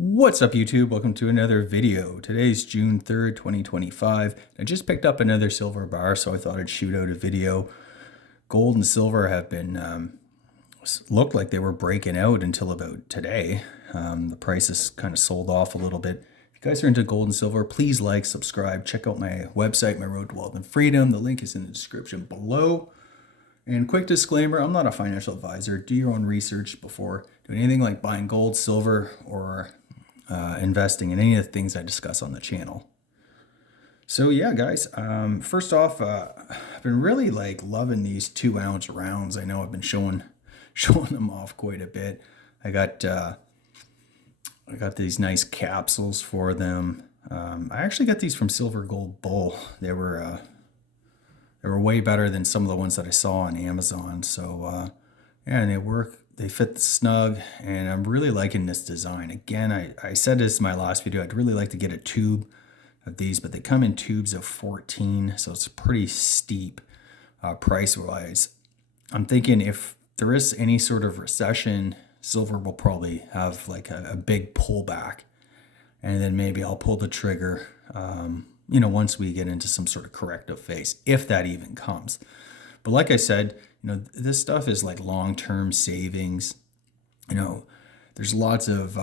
What's up, YouTube? Welcome to another video. Today's June 3rd, 2025. I just picked up another silver bar, so I thought I'd shoot out a video. Gold and silver have been, looked like they were breaking out until about today. The prices kind of sold off a little bit. If you guys are into gold and silver, please like, subscribe, check out my website, My Road to Wealth and Freedom. The link is in the description below. And quick disclaimer, I'm not a financial advisor. Do your own research before doing anything like buying gold, silver, or investing in any of the things I discuss on the channel. So yeah, guys, first off, I've been really loving these 2-ounce rounds. I know I've been showing them off quite a bit. I got these nice capsules for them. I actually got these from Silver Gold Bull. They were way better than some of the ones that I saw on Amazon. So yeah, and they work. They fit snug, and I'm really liking this design. Again, I said this in my last video, I'd really like to get a tube of these, but they come in tubes of 14, so it's pretty steep price-wise. I'm thinking if there is any sort of recession, silver will probably have like a big pullback, and then maybe I'll pull the trigger, once we get into some sort of corrective phase, if that even comes. But like I said, this stuff is like long-term savings. There's lots of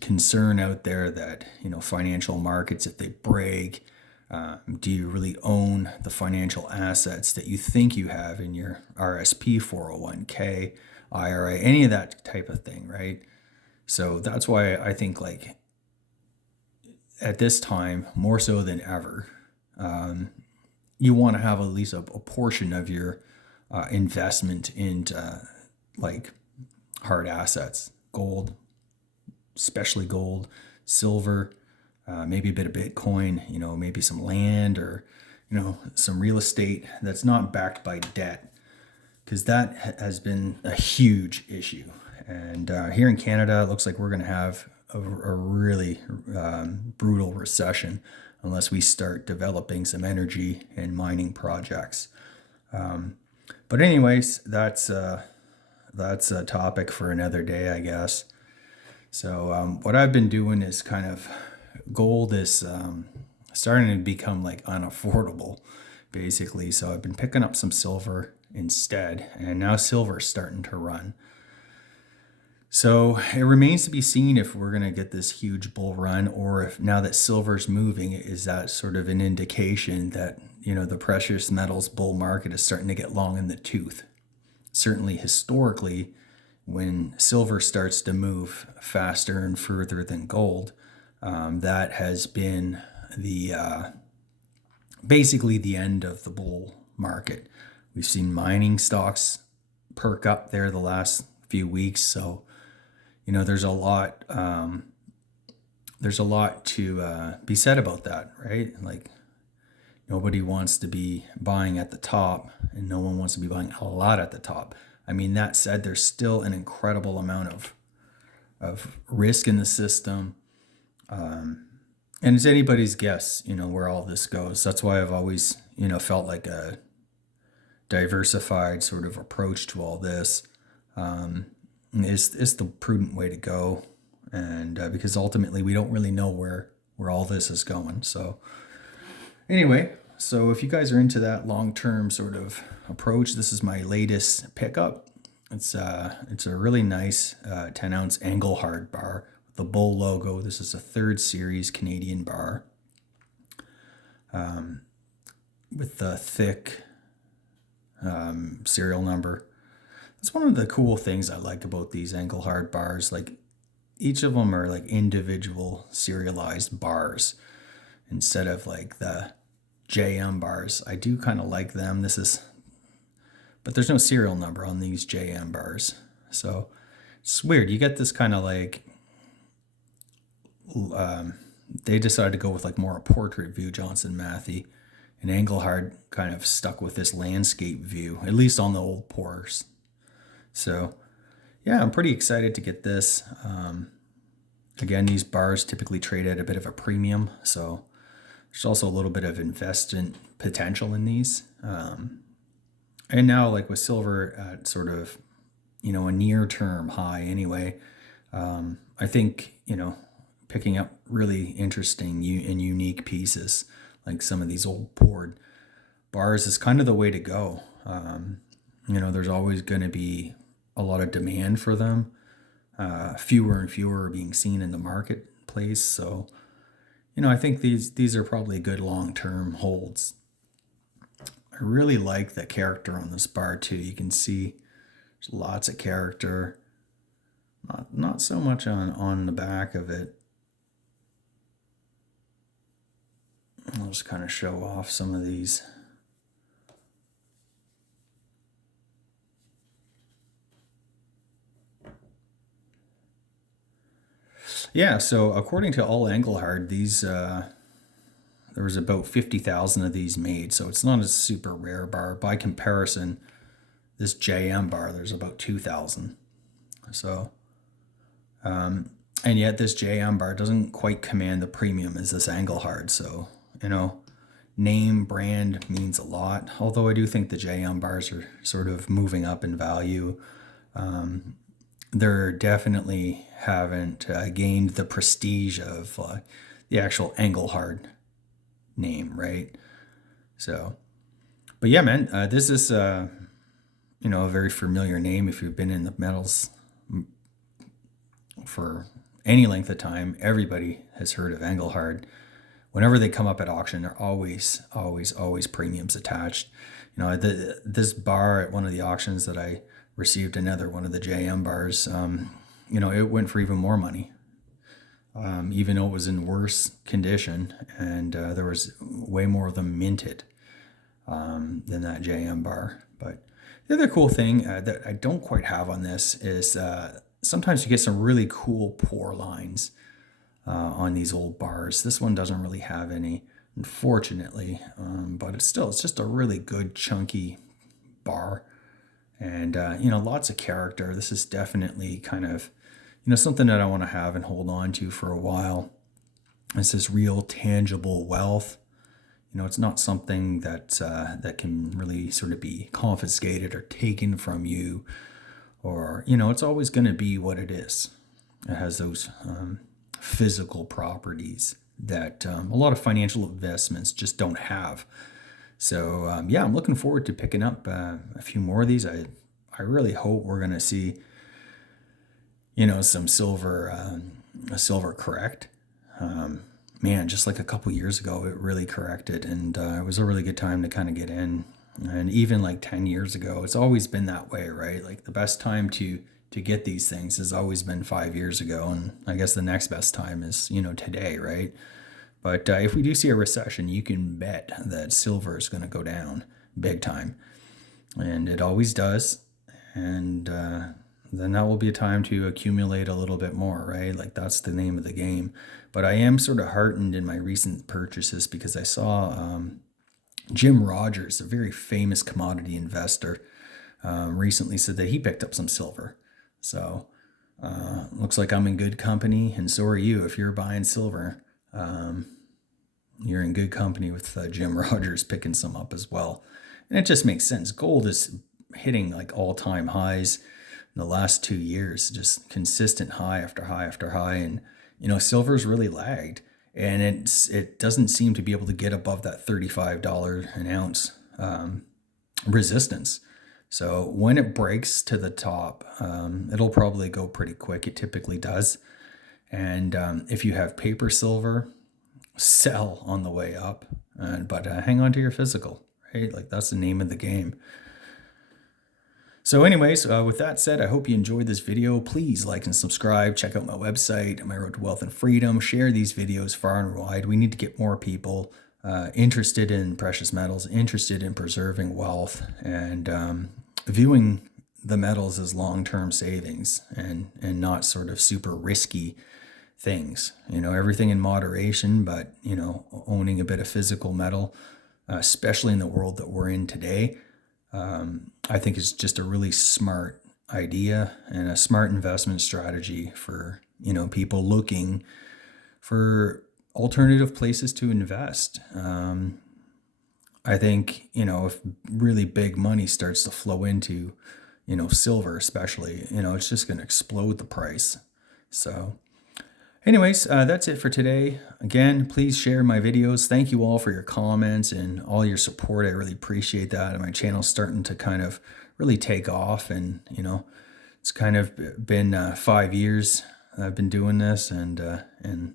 concern out there that, financial markets, if they break, do you really own the financial assets that you think you have in your RSP, 401k, IRA, any of that type of thing, right? So that's why I think at this time, more so than ever, you want to have at least a portion of your investment into hard assets, gold, especially gold, silver, maybe a bit of Bitcoin, maybe some land or, some real estate that's not backed by debt, because that has been a huge issue. And here in Canada, it looks like we're going to have a really brutal recession unless we start developing some energy and mining projects. But anyways, that's a topic for another day, I guess. So what I've been doing is gold is starting to become unaffordable, basically. So I've been picking up some silver instead, and now silver's starting to run. So it remains to be seen if we're going to get this huge bull run, or if now that silver's moving, is that sort of an indication that, the precious metals bull market is starting to get long in the tooth. Certainly historically, when silver starts to move faster and further than gold, that has been basically the end of the bull market. We've seen mining stocks perk up there the last few weeks. So there's a lot to be said about that, right? Nobody wants to be buying at the top, and no one wants to be buying a lot at the top. I mean, that said, there's still an incredible amount of risk in the system. And it's anybody's guess, where all this goes. That's why I've always, felt like a diversified sort of approach to all this. Is the prudent way to go, and because ultimately we don't really know where all this is going. So anyway, so if you guys are into that long-term sort of approach, this is my latest pickup. It's a really nice 10-ounce Engelhard bar with the bull logo. This is a 3rd series Canadian bar with the thick serial number. It's one of the cool things I like about these Engelhard bars. Each of them are individual serialized bars instead of the JM bars. I do kind of like them. But there's no serial number on these JM bars. So it's weird. You get this kind of they decided to go with more a portrait view, Johnson Matthey, and Engelhard kind of stuck with this landscape view, at least on the old pours. So yeah, I'm pretty excited to get this. Again, these bars typically trade at a bit of a premium, so there's also a little bit of investment potential in these. And now with silver at sort of, a near term high anyway, I think, picking up really interesting and unique pieces like some of these old poured bars is kind of the way to go. There's always going to be a lot of demand for them. Fewer and fewer are being seen in the marketplace. So, I think these are probably good long-term holds. I really like the character on this bar too. You can see there's lots of character. Not so much on the back of it. I'll just kind of show off some of these. Yeah, so according to all Engelhard, there was about 50,000 of these made, so it's not a super rare bar. By comparison, this JM bar, there's about 2,000. So, and yet this JM bar doesn't quite command the premium as this Engelhard. So, name brand means a lot. Although I do think the JM bars are sort of moving up in value. They're definitely haven't gained the prestige of the actual Engelhard name, right? So, but yeah, man, this is a very familiar name if you've been in the metals for any length of time. Everybody has heard of Engelhard. Whenever they come up at auction, there are always premiums attached. This bar at one of the auctions that I received, another one of the JM bars, it went for even more money, even though it was in worse condition, and there was way more of them minted than that JM bar. But the other cool thing that I don't quite have on this is sometimes you get some really cool pour lines on these old bars. This one doesn't really have any, unfortunately, but it's just a really good chunky bar. And, lots of character. This is definitely kind of, something that I want to have and hold on to for a while. It's this real tangible wealth. It's not something that can really sort of be confiscated or taken from you, or, it's always going to be what it is. It has those physical properties that a lot of financial investments just don't have. So, I'm looking forward to picking up a few more of these. I really hope we're going to see, some silver, a silver correct. Man, just like a couple years ago, it really corrected, and it was a really good time to kind of get in. And even like 10 years ago, it's always been that way, right? Like the best time to get these things has always been 5 years ago. And I guess the next best time is, today, right? But if we do see a recession, you can bet that silver is going to go down big time. And it always does. And then that will be a time to accumulate a little bit more, right? Like that's the name of the game. But I am sort of heartened in my recent purchases because I saw Jim Rogers, a very famous commodity investor, recently said that he picked up some silver. So looks like I'm in good company, and so are you if you're buying silver. You're in good company with Jim Rogers picking some up as well. And it just makes sense. Gold is hitting like all-time highs in the last 2 years, just consistent high after high after high. And, silver's really lagged. And it doesn't seem to be able to get above that $35 an ounce resistance. So when it breaks to the top, it'll probably go pretty quick. It typically does. And if you have paper silver, sell on the way up, but hang on to your physical, right? Like that's the name of the game. So anyways, with that said, I hope you enjoyed this video. Please like and subscribe. Check out my website, My Road to Wealth and Freedom. Share these videos far and wide. We need to get more people interested in precious metals, interested in preserving wealth, and viewing the metals as long-term savings and not sort of super risky things. Everything in moderation, but owning a bit of physical metal, especially in the world that we're in today, I think is just a really smart idea and a smart investment strategy for people looking for alternative places to invest. I think if really big money starts to flow into silver, especially, it's just going to explode the price. So anyways, that's it for today. Again, please share my videos. Thank you all for your comments and all your support. I really appreciate that. And my channel's starting to kind of really take off. And, you know, it's kind of been 5 years I've been doing this, and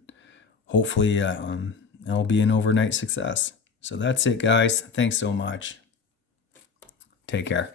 hopefully it'll be an overnight success. So that's it, guys. Thanks so much. Take care.